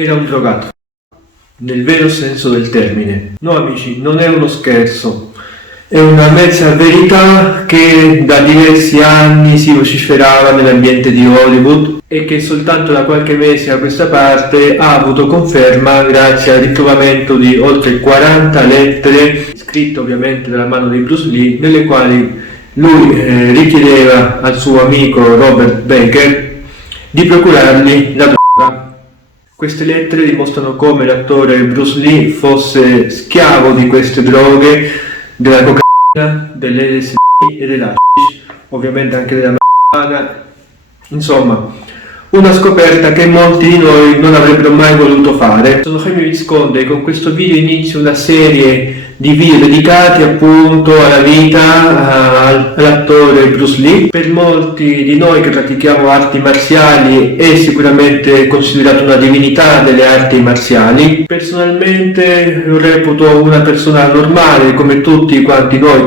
Era un drogato, nel vero senso del termine. No amici, non è uno scherzo, è una mezza verità che da diversi anni si vociferava nell'ambiente di Hollywood e che soltanto da qualche mese a questa parte ha avuto conferma grazie al ritrovamento di oltre 40 lettere, scritte ovviamente dalla mano di Bruce Lee, nelle quali lui richiedeva al suo amico Robert Baker di procurargli la droga. Queste lettere dimostrano come l'attore Bruce Lee fosse schiavo di queste droghe, della cocaina, dell'LSD e dell'hashish, ovviamente anche della marijuana. Insomma, una scoperta che molti di noi non avrebbero mai voluto fare. Sono Jaime Visconde e con questo video inizio una serie di video dedicati appunto alla vita all'attore Bruce Lee. Per molti di noi che pratichiamo arti marziali è sicuramente considerato una divinità delle arti marziali. Personalmente lo reputo una persona normale come tutti quanti noi,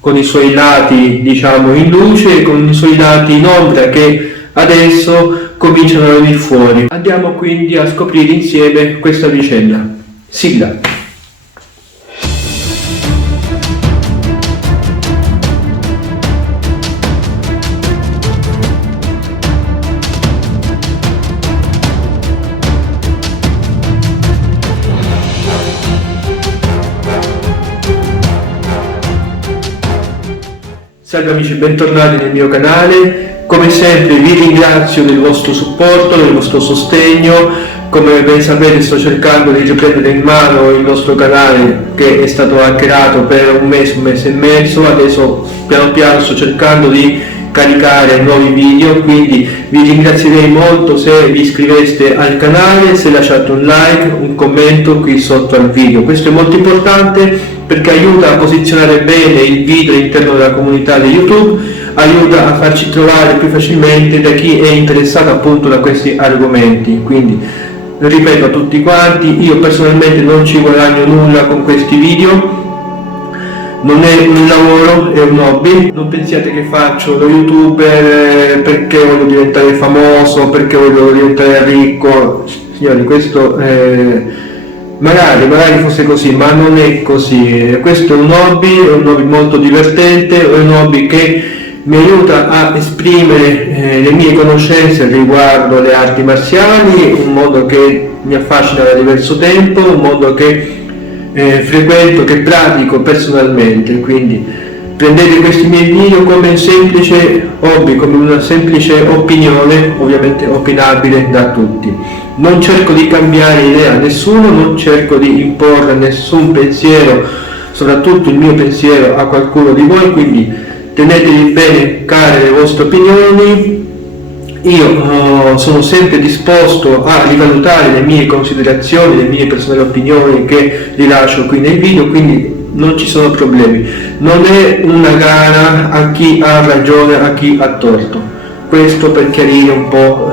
con i suoi lati diciamo in luce e con i suoi lati in ombra che adesso cominciano a venire fuori. Andiamo quindi a scoprire insieme questa vicenda. Sigla. Salve amici, bentornati nel mio canale. Come sempre vi ringrazio del vostro supporto, del vostro sostegno. Come ben sapete sto cercando di riprendere in mano il nostro canale che è stato hackerato per un mese e mezzo. Adesso piano piano sto cercando di caricare nuovi video, quindi vi ringrazierei molto se vi iscriveste al canale, se lasciate un like, un commento qui sotto al video. Questo è molto importante perché aiuta a posizionare bene il video all'interno della comunità di YouTube, aiuta a farci trovare più facilmente da chi è interessato appunto da questi argomenti. Quindi ripeto a tutti quanti, io personalmente non ci guadagno nulla con questi video, non è un lavoro, è un hobby. Non pensiate che faccio lo youtuber perché voglio diventare famoso, perché voglio diventare ricco. Signori, questo magari fosse così, ma non è così. Questo è un hobby molto divertente, è un hobby che mi aiuta a esprimere le mie conoscenze riguardo le arti marziali, un mondo che mi affascina da diverso tempo, un mondo che frequento, che pratico personalmente. Quindi prendete questi miei video come un semplice hobby, come una semplice opinione, ovviamente opinabile da tutti. Non cerco di cambiare idea a nessuno, non cerco di imporre nessun pensiero, soprattutto il mio pensiero, a qualcuno di voi, quindi tenetevi bene care le vostre opinioni. Io sono sempre disposto a rivalutare le mie considerazioni, le mie personali opinioni che rilascio qui nei video, quindi non ci sono problemi. Non è una gara a chi ha ragione, a chi ha torto. Questo per chiarire un po'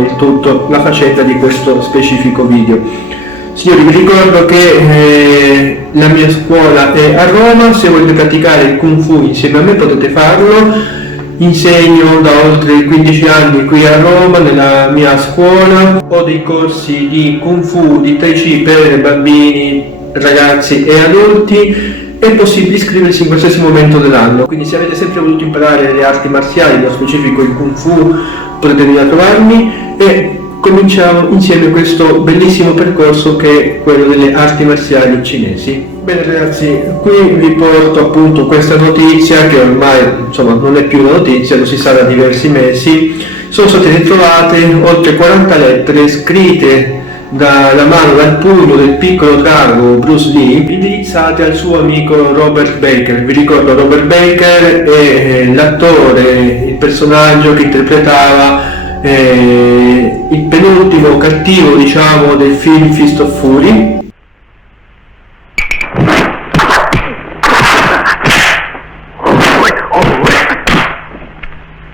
il tutto, la faccenda di questo specifico video. Signori, vi ricordo che la mia scuola è a Roma. Se volete praticare il Kung Fu insieme a me potete farlo. Insegno da oltre 15 anni qui a Roma nella mia scuola. Ho dei corsi di Kung Fu, di Tai Chi per bambini, ragazzi e adulti. È possibile iscriversi in qualsiasi momento dell'anno, quindi se avete sempre voluto imparare le arti marziali, nello specifico il Kung Fu, potete venire a trovarmi e cominciamo insieme questo bellissimo percorso che è quello delle arti marziali cinesi. Bene ragazzi, qui vi porto appunto questa notizia che ormai insomma non è più una notizia, lo si sa da diversi mesi. Sono state ritrovate oltre 40 lettere scritte dalla mano, dal pugno del piccolo drago Bruce Lee, indirizzate al suo amico Robert Baker. Vi ricordo, Robert Baker è l'attore, il personaggio che interpretava il penultimo cattivo diciamo del film Fist of Fury.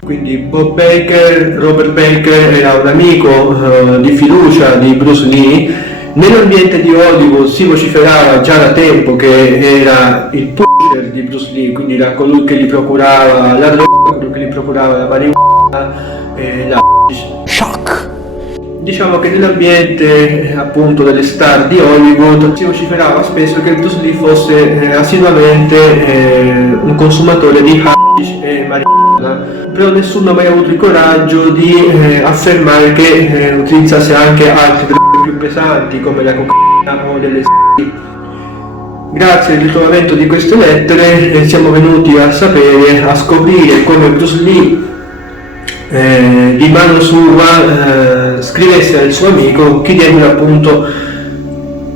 Quindi Robert Baker era un amico di fiducia di Bruce Lee. Nell'ambiente di Hollywood si vociferava già da tempo che era il pusher di Bruce Lee, quindi era colui che gli procurava la droga, colui che gli procurava la marijuana e la shock. Diciamo che nell'ambiente appunto delle star di Hollywood si vociferava spesso che Bruce Lee fosse assiduamente un consumatore di hashish e marijuana, però nessuno ha mai avuto il coraggio di affermare che utilizzasse anche altre droghe più pesanti come la cocaina o delle Grazie al ritrovamento di queste lettere siamo venuti a sapere, a scoprire come Bruce Lee di mano sua scrivesse al suo amico chiedendo appunto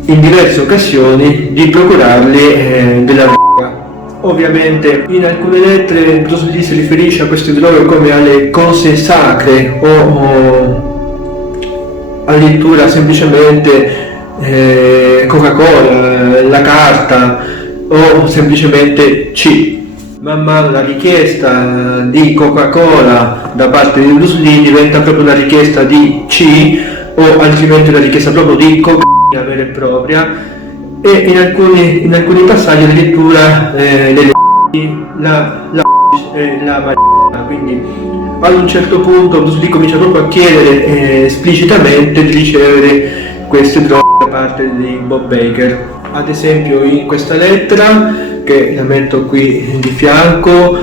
in diverse occasioni di procurargli della droga. Ovviamente in alcune lettere Bruce Lee si riferisce a queste droghe come alle cose sacre o addirittura semplicemente Coca-Cola, la carta o semplicemente C. Man mano la richiesta di Coca-Cola da parte di Bruce Lee diventa proprio una richiesta di C o altrimenti una richiesta proprio di cocaina vera e propria, e in alcuni passaggi addirittura la marijuana. Quindi ad un certo punto Bruce Lee comincia proprio a chiedere esplicitamente di ricevere queste droghe da parte di Bob Baker. Ad esempio in questa lettera, che la metto qui di fianco,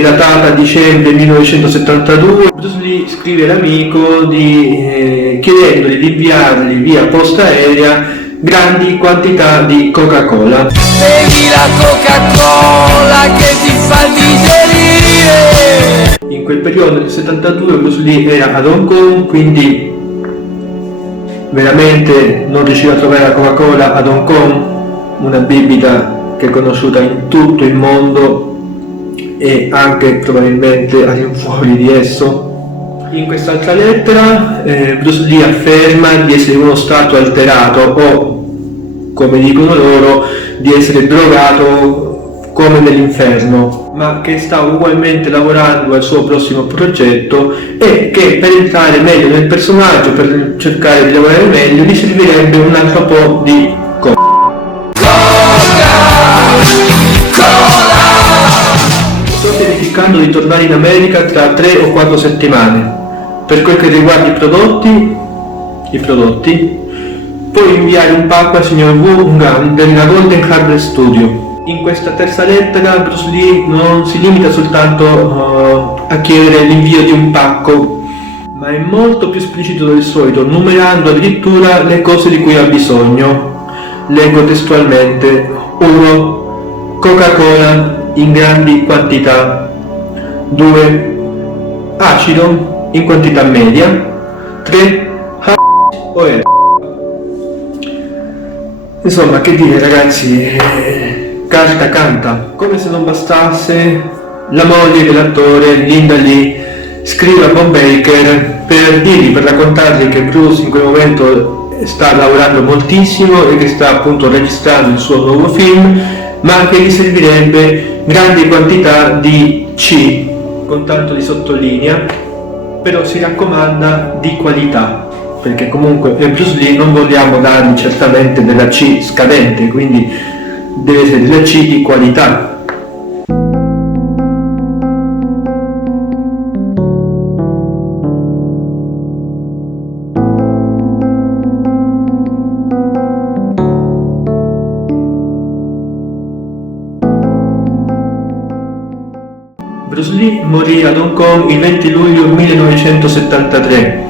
datata dicembre 1972, Bruce Lee scrive all'amico chiedendogli di inviargli via posta aerea grandi quantità di Coca-Cola. Bevi la Coca-Cola che ti fa digerire. In quel periodo nel 72 Bruce Lee era ad Hong Kong, quindi veramente non riusciva a trovare la Coca-Cola ad Hong Kong, una bibita che è conosciuta in tutto il mondo e anche probabilmente all'infuori di esso. In quest'altra lettera Bruce Lee afferma di essere in uno stato alterato o, come dicono loro, di essere drogato come nell'inferno, ma che sta ugualmente lavorando al suo prossimo progetto e che per entrare meglio nel personaggio, per cercare di lavorare meglio, gli servirebbe un altro po' di Sto pianificando di tornare in America tra 3 o 4 settimane. Per quel che riguarda i prodotti, puoi inviare un pacco al signor Wu Gan della Golden Harvest Studio. In questa terza lettera Bruce Lee non si limita soltanto a chiedere l'invio di un pacco, ma è molto più esplicito del solito, numerando addirittura le cose di cui ha bisogno. Leggo testualmente: 1. Coca-Cola in grandi quantità. 2. Acido in quantità media. 3. Oil. Insomma, che dire ragazzi, carta canta. Come se non bastasse, la moglie dell'attore Linda Lee scrive a Bob Baker per raccontargli che Bruce in quel momento sta lavorando moltissimo e che sta appunto registrando il suo nuovo film, ma che gli servirebbe grandi quantità di C, con tanto di sottolinea, però si raccomanda di qualità, perché comunque è Bruce Lee, non vogliamo dargli certamente della C scadente, quindi deve essere della C di qualità. Bruce Lee morì ad Hong Kong il 20 luglio 1973,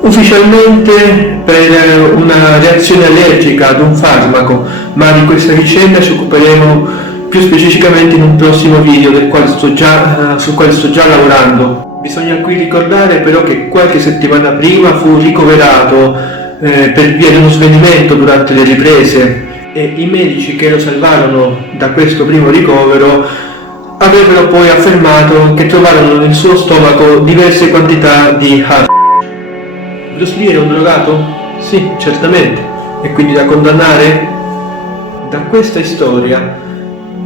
ufficialmente per una reazione allergica ad un farmaco, ma di questa vicenda ci occuperemo più specificamente in un prossimo video sul quale sto già lavorando. Bisogna qui ricordare però che qualche settimana prima fu ricoverato per via di uno svenimento durante le riprese, e i medici che lo salvarono da questo primo ricovero avrebbero poi affermato che trovarono nel suo stomaco diverse quantità di hashish. Bruce Lee era un drogato? Sì, certamente. E quindi da condannare? Da questa storia,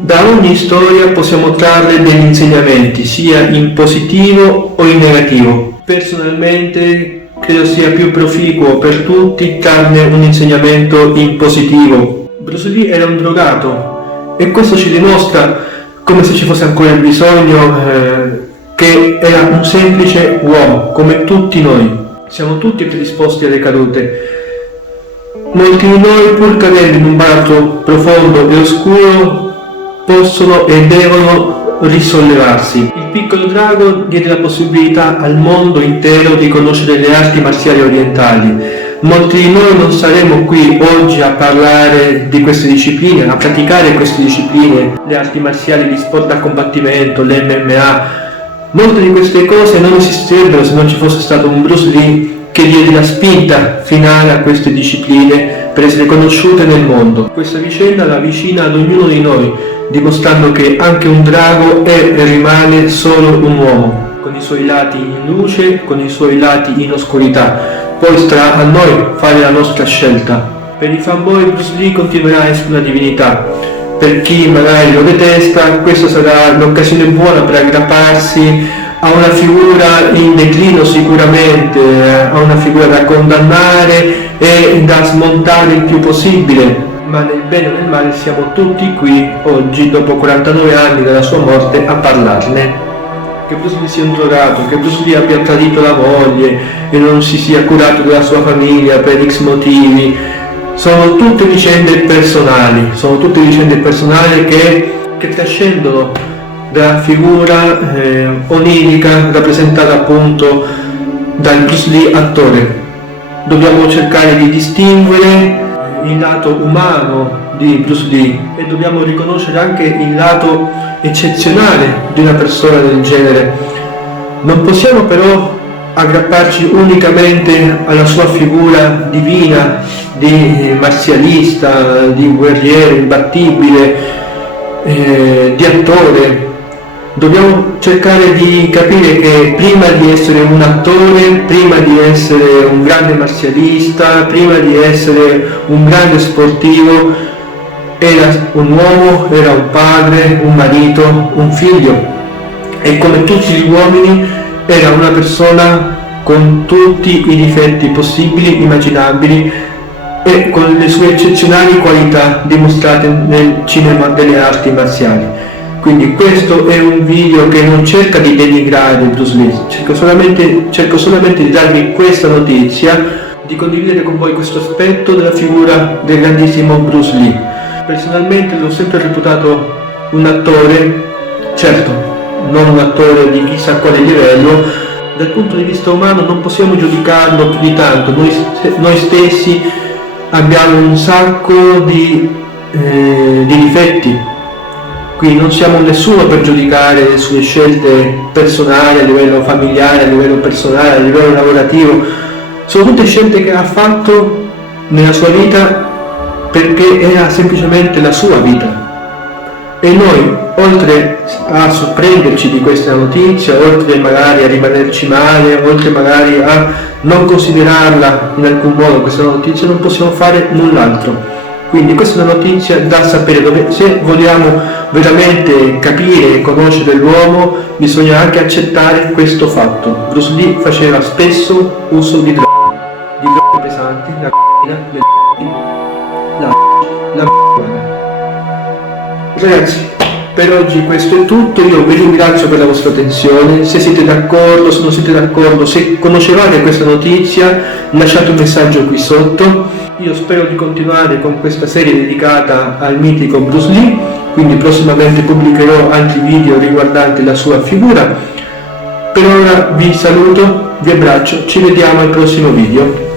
da ogni storia possiamo trarre degli insegnamenti, sia in positivo o in negativo. Personalmente credo sia più proficuo per tutti trarne un insegnamento in positivo. Bruce Lee era un drogato e questo ci dimostra, come se ci fosse ancora il bisogno, che era un semplice uomo, come tutti noi. siamo tutti predisposti alle cadute. Molti di noi, pur cadendo in un baratro profondo e oscuro, possono e devono risollevarsi. Il piccolo drago diede la possibilità al mondo intero di conoscere le arti marziali orientali. Molti di noi non saremo qui oggi a parlare di queste discipline, a praticare queste discipline, le arti marziali, gli sport da combattimento, l'MMA. Molte di queste cose non esisterebbero se non ci fosse stato un Bruce Lee che diede la spinta finale a queste discipline per essere conosciute nel mondo. Questa vicenda la avvicina ad ognuno di noi, dimostrando che anche un drago è e rimane solo un uomo, con i suoi lati in luce, con i suoi lati in oscurità. Poi starà a noi fare la nostra scelta. Per i fanboy Bruce Lee continuerà a essere una divinità. Per chi magari lo detesta, questa sarà l'occasione buona per aggrapparsi a una figura in declino sicuramente, a una figura da condannare e da smontare il più possibile. Ma nel bene o nel male siamo tutti qui oggi, dopo 49 anni dalla sua morte, a parlarne. Che Bruce Lee sia un drogato, che Bruce Lee abbia tradito la moglie e non si sia curato della sua famiglia per X motivi, sono tutte vicende personali, che trascendono dalla figura onirica rappresentata appunto dal Bruce Lee attore. Dobbiamo cercare di distinguere il lato umano di Bruce Lee e dobbiamo riconoscere anche il lato eccezionale di una persona del genere. Non possiamo però aggrapparci unicamente alla sua figura divina di marzialista, di guerriero imbattibile, di attore. Dobbiamo cercare di capire che prima di essere un attore, prima di essere un grande marzialista, prima di essere un grande sportivo, era un uomo, era un padre, un marito, un figlio, e come tutti gli uomini era una persona con tutti i difetti possibili, immaginabili, e con le sue eccezionali qualità dimostrate nel cinema delle arti marziali. Quindi questo è un video che non cerca di denigrare Bruce Lee, cerco solamente di darvi questa notizia, di condividere con voi questo aspetto della figura del grandissimo Bruce Lee. Personalmente l'ho sempre reputato un attore, certo, non un attore di chissà quale livello. Dal punto di vista umano non possiamo giudicarlo più di tanto, noi stessi abbiamo un sacco di difetti. Qui non siamo nessuno per giudicare le sue scelte personali a livello familiare, a livello personale, a livello lavorativo. Sono tutte scelte che ha fatto nella sua vita perché era semplicemente la sua vita. E noi, oltre a sorprenderci di questa notizia, oltre magari a rimanerci male, oltre magari a non considerarla in alcun modo questa notizia, non possiamo fare null'altro. Quindi questa è una notizia da sapere, se vogliamo veramente capire e conoscere l'uomo bisogna anche accettare questo fatto. Bruce Lee faceva spesso uso di droghe pesanti, la marijuana. Ragazzi, per oggi questo è tutto, io vi ringrazio per la vostra attenzione. Se siete d'accordo, se non siete d'accordo, se conoscevate questa notizia, lasciate un messaggio qui sotto. Io spero di continuare con questa serie dedicata al mitico Bruce Lee, quindi prossimamente pubblicherò altri video riguardanti la sua figura. Per ora vi saluto, vi abbraccio, ci vediamo al prossimo video.